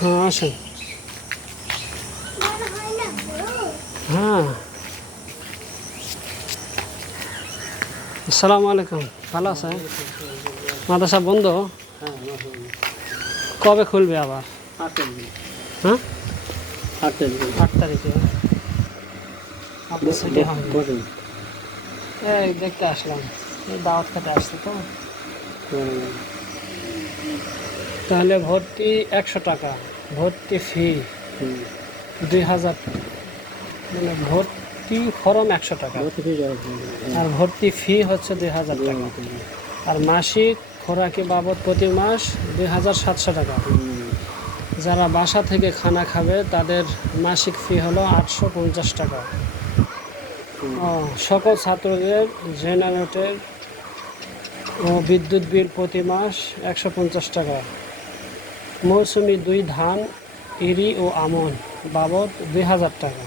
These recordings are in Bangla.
হ্যাঁ আসেন। হ্যাঁ, আসসালামু আলাইকুম। ভালো আছে? মাদ্রাসা বন্ধ? কবে খুলবে আবার? হ্যাঁ, 8 তারিখে। আপনার ছুটি হয়নি? এই দেখতে আসলাম, এই দাওয়াত খেতে আসছে তো। তাহলে ভর্তি 100 টাকা, ভর্তি ফি 2000, মানে ভর্তি ফরম 100 টাকা আর ভর্তি ফি হচ্ছে 2000 টাকা। আর মাসিক খোরাকি বাবদ প্রতি মাস 2700 টাকা। যারা বাসা থেকে খানা খাবে তাদের মাসিক ফি হলো 850 টাকা। সকল ছাত্রদের জেনারেটর ও বিদ্যুৎ বিল প্রতি মাস 150 টাকা। মৌসুমি 2 ধান, ইরি ও আমন বাবদ 2000 টাকা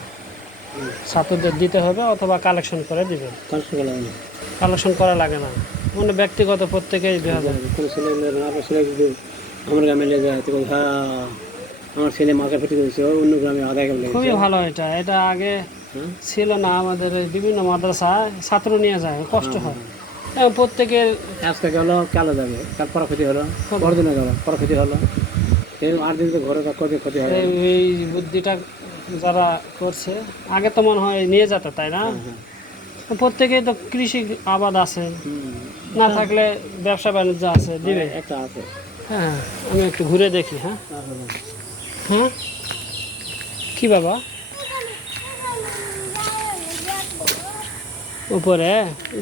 ছাত্রদের দিতে হবে, অথবা কালেকশন করে দিবেন। কালেকশন করা লাগে না, মানে ব্যক্তিগত প্রত্যেকেই 2000। আমার গ্রামে আমার ছেলে মাকে ভর্তি করেছে অন্য গ্রামে আদায় গেলে খুবই ভালো। এটা আগে ছিল না, আমাদের বিভিন্ন মাদ্রাসায় ছাত্র নিয়ে যায়, কষ্ট হয়। প্রত্যেকের আজকে গেল কাল যাবে, কাল পরাক্ষতি হলো, পরদিনে গেল পরাক্ষতি হলো, এই 8 দিন তো ঘরে ক্ষতি হয়। এই বুদ্ধিটা যারা করছে, আগে তো মনে হয় নিয়ে যেত, তাই না? প্রত্যেকেই তো কৃষি আবাদ আছে, না থাকলে ব্যবসা বাণিজ্য আছে, দিবে একটা আছে। হ্যাঁ, আমি একটু ঘুরে দেখি। হ্যাঁ হ্যাঁ, কি বাবা? উপরে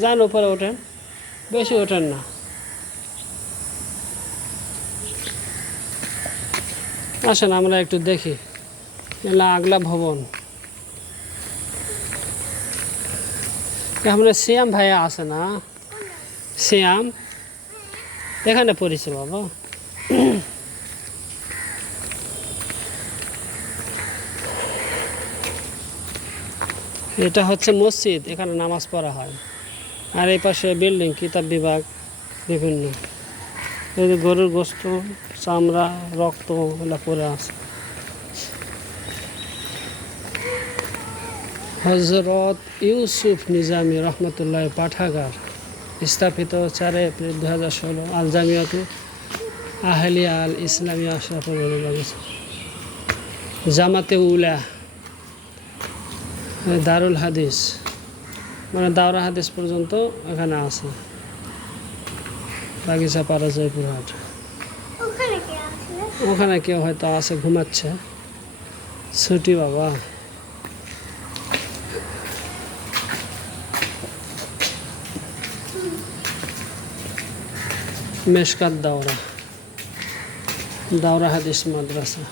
যান, উপরে ওঠেন, বেশি ওঠেন না। আসেন আমরা একটু দেখি। এলা আগলা ভবন। আমরা শ্যাম ভাইয়া আছে না? শ্যাম এখানে পড়েছে বাবা। এটা হচ্ছে মসজিদ, এখানে নামাজ পড়া হয়। আর এই পাশে বিল্ডিং, কিতাব বিভাগ, বিভিন্ন এই যে গরুর গোস্ত, চামড়া, রক্ত এগুলো পড়ে আছে। হজরত ইউসুফ নিজামী রহমতুল্লাহ পাঠাগার স্থাপিত 4 এপ্রিল 2016। আল জামিয়াত আহলিয়া আল ইসলামিয়া আশরাফুল জামাতে উলা দারুল হাদিস, মানে দাওরা হাদিস পর্যন্ত এখানে আছে। বাগিচা পাড়া, জয়পুরহাট। ওখানে কেউ হয়তো আছে, ঘুমাচ্ছে, ছুটি বাবা। মেশকাত দাওরা হাদিস মাদ্রাসা।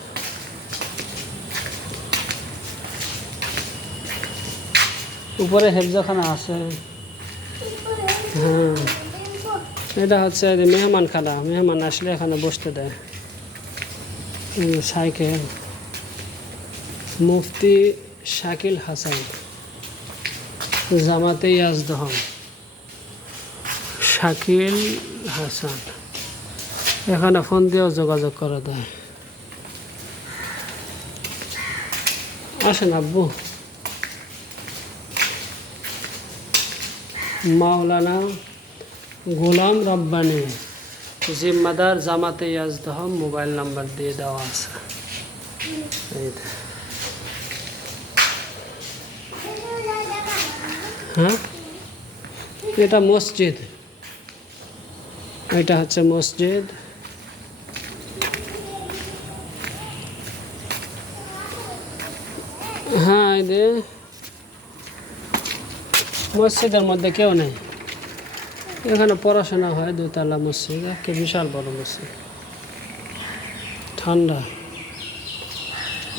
উপরে হেফজখানা আছে। হ্যাঁ, এটা হচ্ছে মেহমান খানা, মেহমান আসলে এখানে বসতে দেয়। সাইকেল, মুফতি শাকিল হাসান, জামাতে ইয়াজদহম শাকিল হাসান। এখানে ফোন দিয়েও যোগাযোগ করা দেয়। আসেন আব্বু। মাওলানা গোলাম রব্বানী, জিম্মাদার, জামাতে ইয়াজদহম, মোবাইল নাম্বার দিয়ে দেওয়া আছে। হ্যাঁ, এটা মসজিদ, এটা হচ্ছে মসজিদ। হ্যাঁ, এই যে মসজিদের মধ্যে কেউ নেই, এখানে পড়াশোনা হয়। 2 তলা মসজিদ, একে বিশাল বড় মসজিদ, ঠান্ডা।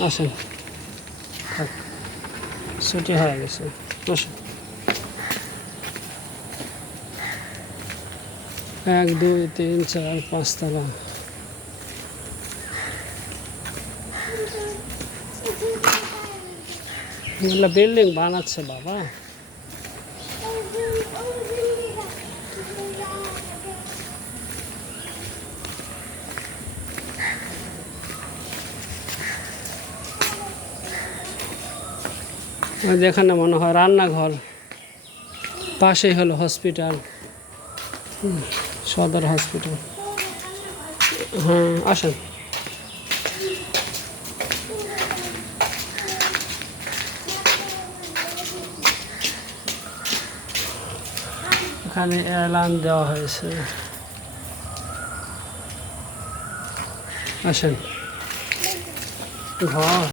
আসেন, থাক, ছুটি হয়ে গেছে। আসেন। 1 2 3 4 5 তলা। এগুলো বিল্ডিং বানাচ্ছে বাবা। ওই যেখানে মনে হয় রান্নাঘর, পাশেই হলো হসপিটাল, সদর হসপিটাল। হ্যাঁ আসেন। এখানে এলান দেওয়া হয়েছে, আসেন। ঘর